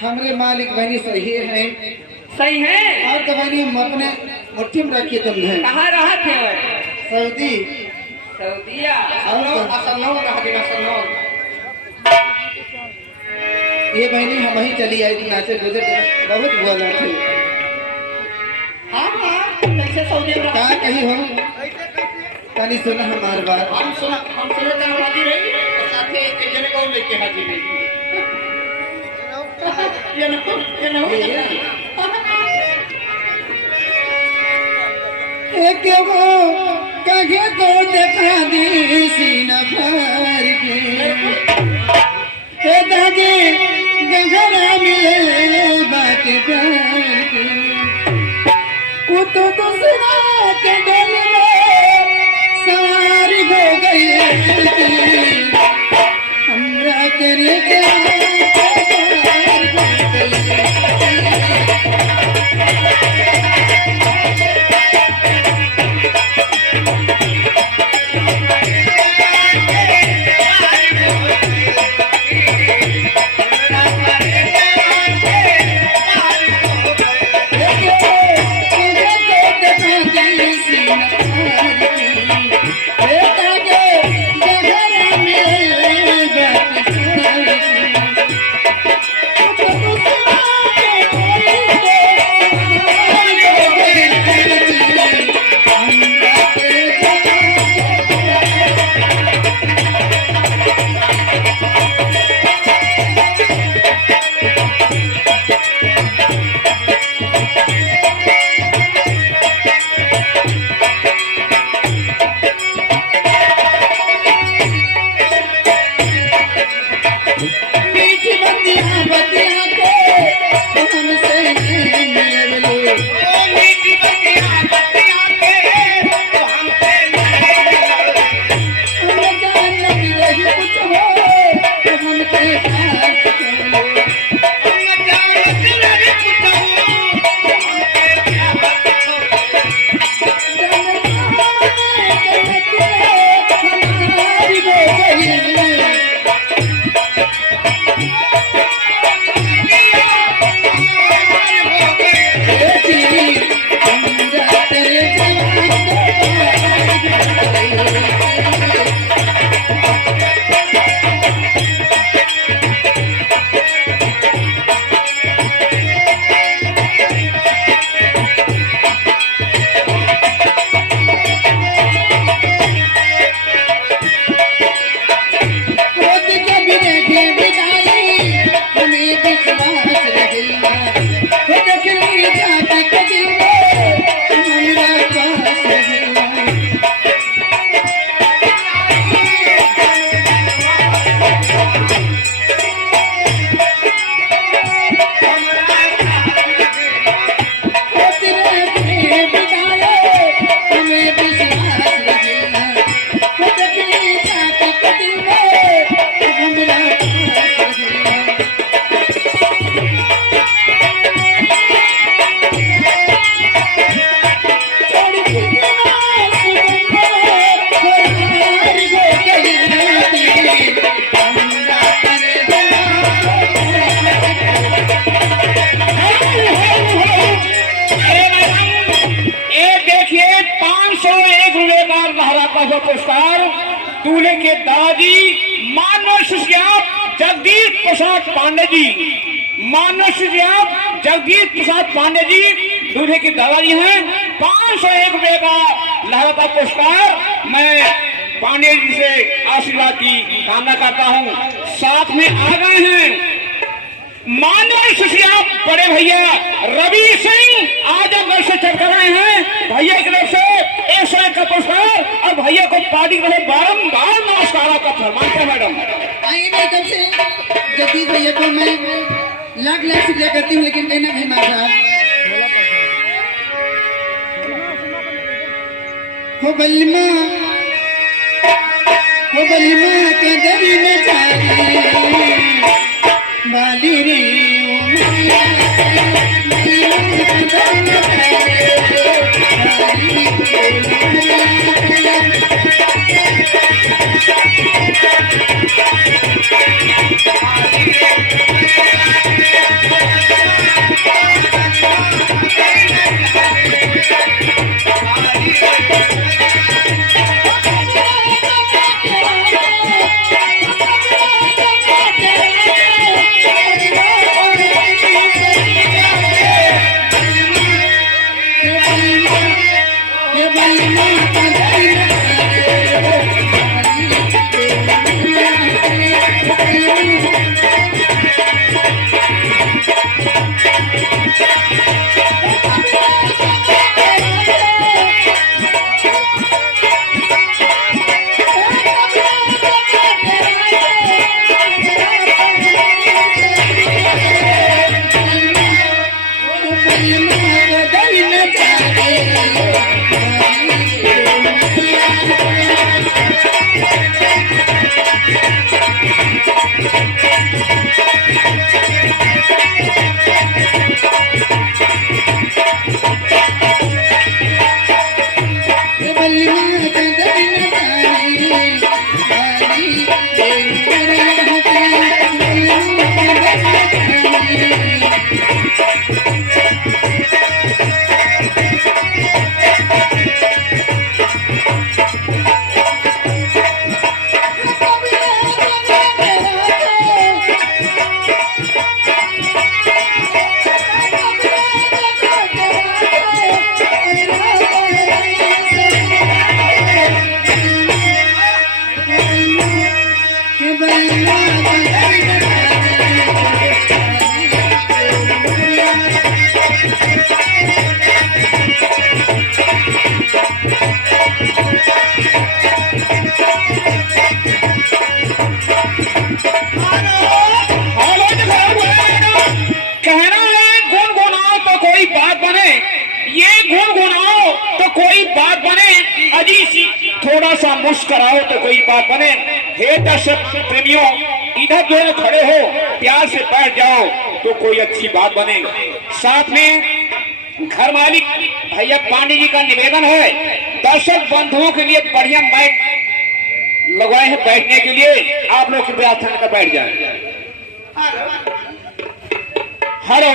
हमरे मालिक बहनी सही है। सही है। और तो बहनी हम अपने मुट्ठी में रखिए तुमने। कहाँ रहा थे? सऊदी। सऊदिया। ये बहनी हम ही चली आई थी नाचे गुजर बहुत बुआ थे। हाँ हाँ, कैसे सऊदी में क्या कही हो कनी सुना हमार बात। हम सुना हाजी रही साथे एक जने और लेके हाजी रही। ये न एक वो कहे तो देखा दी सीना भर के दागे गहरा मिले बात प्यार के कुतो दूसरा के दिल में सवार हो गई हमरा करे के पुरस्कार दूल्हे के दादाजी मानव सुशियाप जगदीश प्रसाद पांडे जी। मानव सुशियाप जगदीश प्रसाद पांडे जी दूल्हे के दादाजी हैं। 501 रुपये का लहराता पुरस्कार मैं पांडे जी से आशीर्वाद की कामना करता हूं। साथ में आ गए हैं मानव सुशियाप बड़े भैया रवि सिंह आजमगढ़ से चल कर रहे हैं। भैया की तरफ से 101 का पुरस्कार और भैया को पार्टी के बारम्बार नमस्कार आपका फरमान है। मैडम आइए मैं तब से जगदीश भैया को मैं लाख लाख शुक्रिया करती हूँ, लेकिन कहना भाई माता हो बलिमा के दरी में जारी बाली रे ओ दादी सी थोड़ा सा मुस्कुराओ तो कोई बात बने। हे दर्शक प्रेमियों, इधर जो है खड़े हो, प्यार से बैठ जाओ तो कोई अच्छी बात बने। साथ में घर मालिक भैया पांडे जी का निवेदन है, दर्शक बंधुओं के लिए बढ़िया मैट लगवाए हैं बैठने के लिए, आप लोग कृपया स्थान पर बैठ जाएं। हेलो,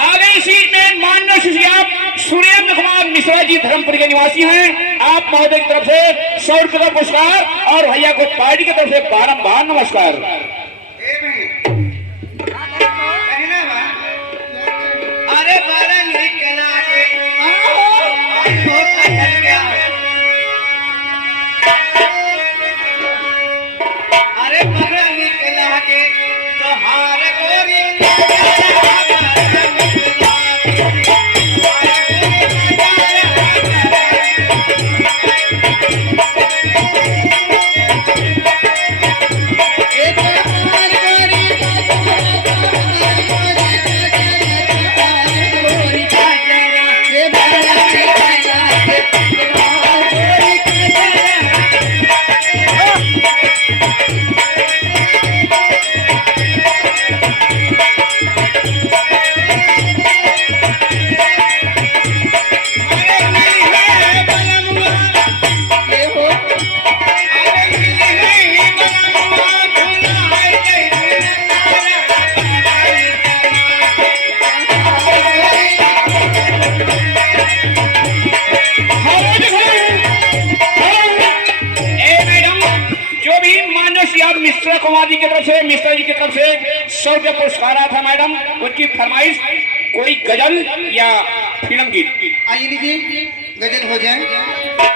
आगे सीट में माननीय श्री आप सुरेंद्र कुमार मिश्रा जी धर्मपुर के निवासी हैं। आप महोदय की तरफ से 100 रुपये का पुरस्कार और भैया को पार्टी की तरफ से बारंबार नमस्कार। अरे बारह निकला के अरे बारह निकला के तो हार गोरी मिश्रा कुमार जी की तरफ से, मिश्रा जी की तरफ से 100 रुपया पुरस्कार आया था मैडम। उनकी फरमाइश कोई गजल या फिल्म गीत। आइए लीजिए, गजल हो जाए।